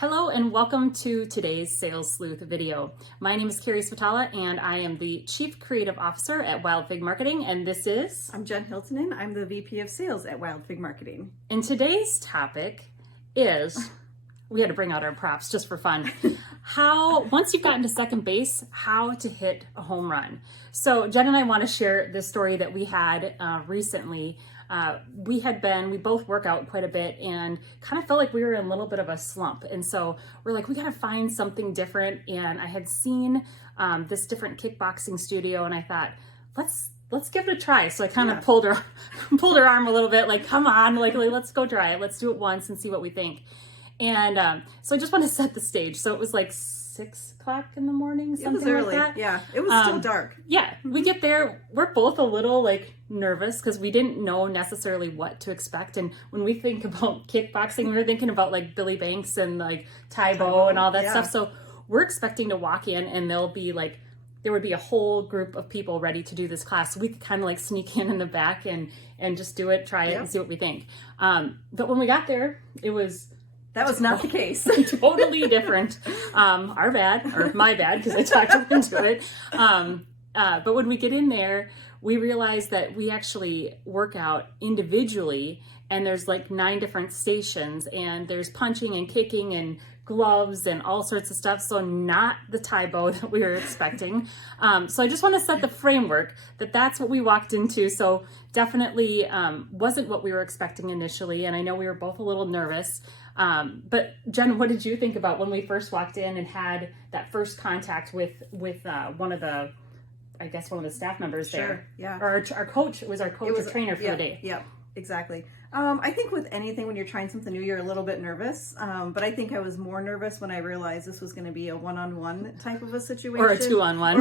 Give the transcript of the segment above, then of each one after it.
Hello and welcome to today's Sales Sleuth video. My name is Carrie Spatala and I am the Chief Creative Officer at Wild Fig Marketing, and this is... I'm Jen Hiltonen. I'm the VP of Sales at Wild Fig Marketing. And today's topic is, we had to bring out our props just for fun, once you've gotten to second base, how to hit a home run. So Jen and I want to share this story that we had recently. We both work out quite a bit and kind of felt like we were in a little bit of a slump. And so we're like, we got to find something different. And I had seen this different kickboxing studio and I thought, let's give it a try. So I kind of pulled her arm a little bit, like, come on, like let's go try it. Let's do it once and see what we think. And so I just want to set the stage. So it was like 6 o'clock in the morning, something it was early. like that. Yeah, it was still dark. Yeah, we get there. We're both a little nervous because we didn't know necessarily what to expect. And when we think about kickboxing, we were thinking about Billy Banks and Tybo and all that stuff. So we're expecting to walk in and there would be a whole group of people ready to do this class. So we could kind of sneak in the back and just do it, try it and see what we think. But when we got there, That was not the case. Totally different. Our bad, or my bad, because I talked her into it. But when we get in there, we realize that we actually work out individually, and there's 9 different stations, and there's punching and kicking and gloves and all sorts of stuff. So not the Tybo that we were expecting. So I just want to set the framework that's what we walked into. So definitely wasn't what we were expecting initially. And I know we were both a little nervous. But Jen, what did you think about when we first walked in and had that first contact with one of the staff members there? Yeah. Or our coach, it was our coach or trainer for the day. Yeah, exactly. I think with anything, when you're trying something new, you're a little bit nervous. But I think I was more nervous when I realized this was going to be a one-on-one type of a situation. Or a two-on-one.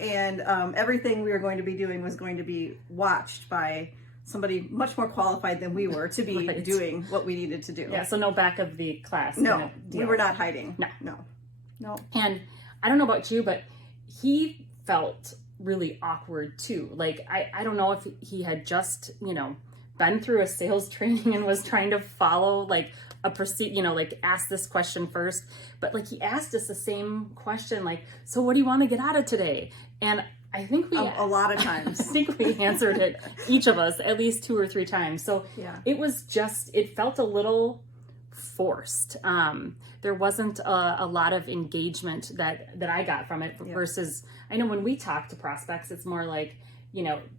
And everything we were going to be doing was going to be watched by somebody much more qualified than we were to be doing what we needed to do. Yeah, so no back of the class. No, we were not hiding. No. And I don't know about you, but he felt really awkward too. I don't know if he had just, been through a sales training and was trying to follow a ask this question first. But he asked us the same question, so what do you want to get out of today? And I think we a lot of times. I think we answered it, each of us, at least 2 or 3 times. So it felt a little forced. There wasn't a lot of engagement that I got from it versus, I know when we talk to prospects, it's more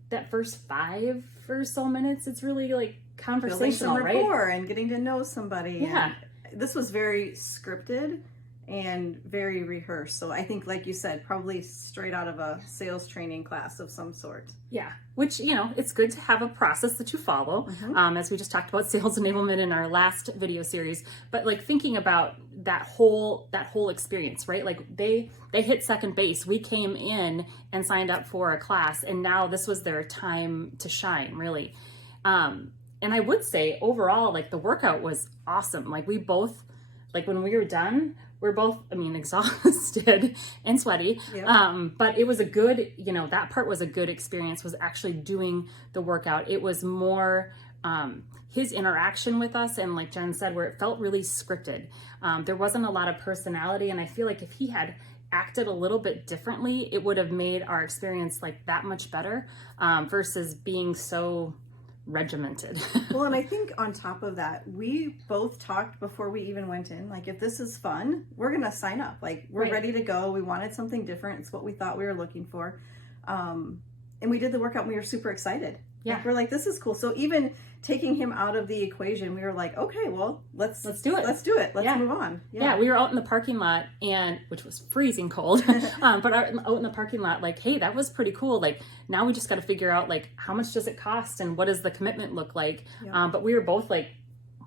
that first 5 or so minutes, it's really conversational, building some rapport and getting to know somebody. Yeah. And this was very scripted and very rehearsed. So I think, like you said, probably straight out of a sales training class of some sort. Yeah, which, it's good to have a process that you follow, as we just talked about sales enablement in our last video series. But thinking about that whole experience, right? They hit second base. We came in and signed up for a class, and now this was their time to shine, really. And I would say overall, the workout was awesome. We both, when we were done, we're both, exhausted and sweaty. Yep. But it was a good, that part was a good experience, was actually doing the workout. It was more his interaction with us, and like Jen said, where it felt really scripted. There wasn't a lot of personality, and I feel like if he had acted a little bit differently, it would have made our experience that much better, versus being so regimented. Well, and I think on top of that, we both talked before we even went in, if this is fun, we're going to sign up. We're ready to go. We wanted something different. It's what we thought we were looking for. And we did the workout and we were super excited. Yeah. We're this is cool. So even taking him out of the equation, we were okay, well, let's do it. Let's move on. Yeah. We were out in the parking lot, which was freezing cold, but out in the parking lot, hey, that was pretty cool. Now we just got to figure out how much does it cost and what does the commitment look like? Yeah. But we were both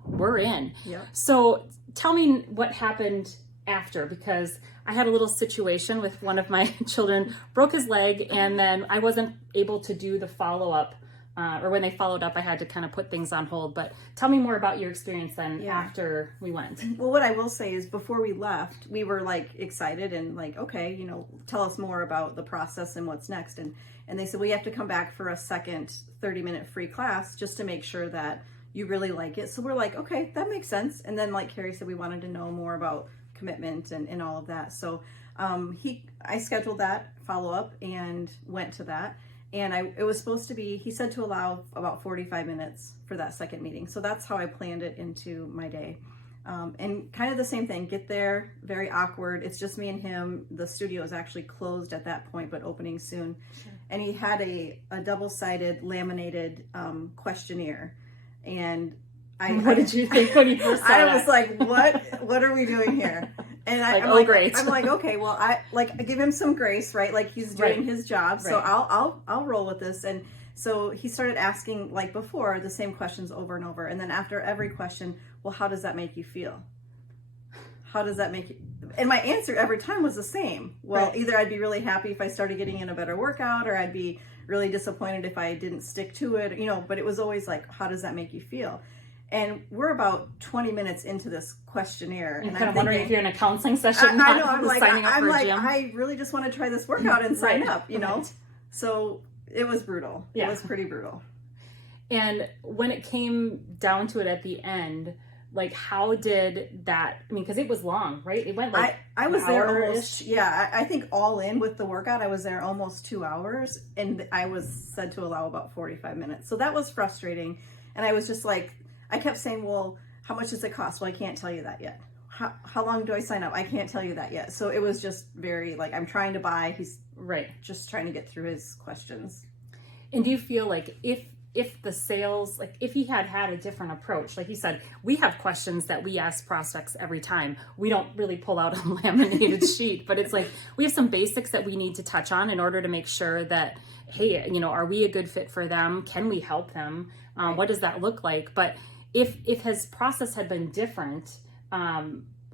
we're in. Yeah. So tell me what happened after, because I had a little situation with one of my children, broke his leg, and then I wasn't able to do the follow-up. Or when they followed up, I had to kind of put things on hold. But tell me more about your experience then after we went. Well, what I will say is before we left, we were excited and okay, tell us more about the process and what's next. And they said, we have to come back for a second 30-minute free class just to make sure that, you really like it. So we're like, okay, that makes sense. And then like Carrie said, we wanted to know more about commitment and all of that. So I scheduled that follow-up and went to that. And it was supposed to be, he said to allow about 45 minutes for that second meeting. So that's how I planned it into my day. And kind of the same thing, get there, very awkward. It's just me and him. The studio is actually closed at that point, but opening soon. Sure. And he had a double-sided laminated questionnaire. And what did you think when you first saw I that? was like, what are we doing here? And great. I'm like, okay, well, I give him some grace, right? Like he's doing his job. So I'll roll with this. And so he started asking, like before, the same questions over and over. And then after every question, well, how does that make you feel? How does that make you? And my answer every time was the same. Well, either I'd be really happy if I started getting in a better workout, or I'd be really disappointed if I didn't stick to it, but it was always like, how does that make you feel? And we're about 20 minutes into this questionnaire. And I'm wondering if you're in a counseling session. I know. I'm signing up for a gym. I really just want to try this workout and sign up, So it was brutal. Yeah. It was pretty brutal. And when it came down to it at the end, like how did that, because it was long, right? It went like I was there almost, I think all in with the workout, I was there almost 2 hours, and I was said to allow about 45 minutes. So that was frustrating. And I was just like, I kept saying, well, how much does it cost? Well, I can't tell you that yet. How long do I sign up? I can't tell you that yet. So it was just very like, I'm trying to buy. He's just trying to get through his questions. And do you feel like if the sales, like if he had a different approach, like you said, we have questions that we ask prospects every time. We don't really pull out a laminated sheet, but it's like, we have some basics that we need to touch on in order to make sure that, hey, are we a good fit for them? Can we help them? What does that look like? But if his process had been different,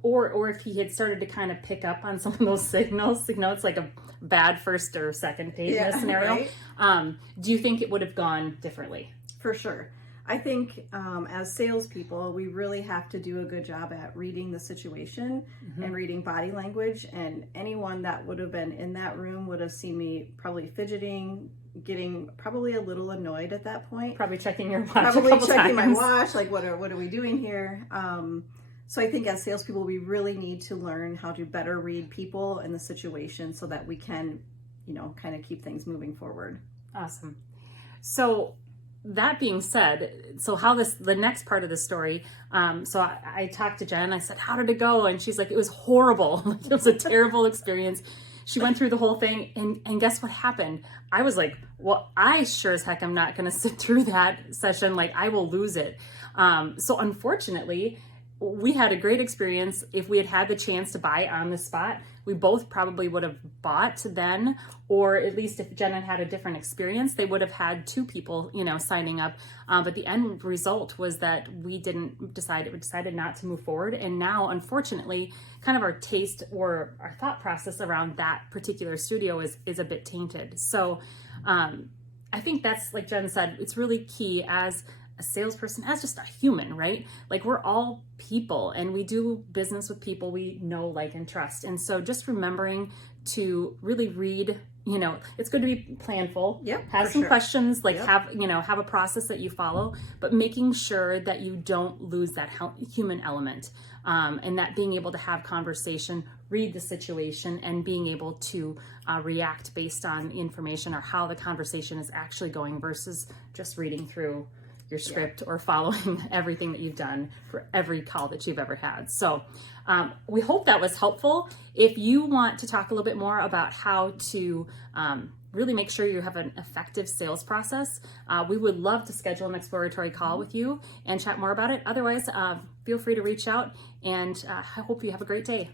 or if he had started to kind of pick up on some of those signals, it's like a bad first or second date in this scenario. Right. Do you think it would have gone differently? For sure. I think as salespeople, we really have to do a good job at reading the situation and reading body language. And anyone that would have been in that room would have seen me probably fidgeting, getting probably a little annoyed at that point. Probably checking your watch. Probably checking my watch. Like, what are we doing here? So I think as salespeople, we really need to learn how to better read people and the situation so that we can, kind of keep things moving forward. Awesome. So that being said, so how the next part of the story, so I talked to Jen, I said, how did it go? And she's like, it was horrible. It was a terrible experience. She went through the whole thing, and guess what happened? I was like, well, I sure as heck am not going to sit through that session. Like, I will lose it. So unfortunately, we had a great experience. If we had had the chance to buy on the spot, we both probably would have bought then, or at least if Jen had a different experience, they would have had 2 people, signing up. But the end result was that we decided not to move forward. And now, unfortunately, kind of our taste or our thought process around that particular studio is a bit tainted. So I think that's, like Jen said, it's really key as a salesperson, as just a human, right? Like, we're all people and we do business with people we know, like, and trust. And so just remembering to really read, it's good to be planful, have some questions, like have a process that you follow, but making sure that you don't lose that human element, and that being able to have conversation, read the situation, and being able to react based on information or how the conversation is actually going versus just reading through your script or following everything that you've done for every call that you've ever had. So we hope that was helpful. If you want to talk a little bit more about how to really make sure you have an effective sales process, we would love to schedule an exploratory call with you and chat more about it. Otherwise, feel free to reach out, and I hope you have a great day.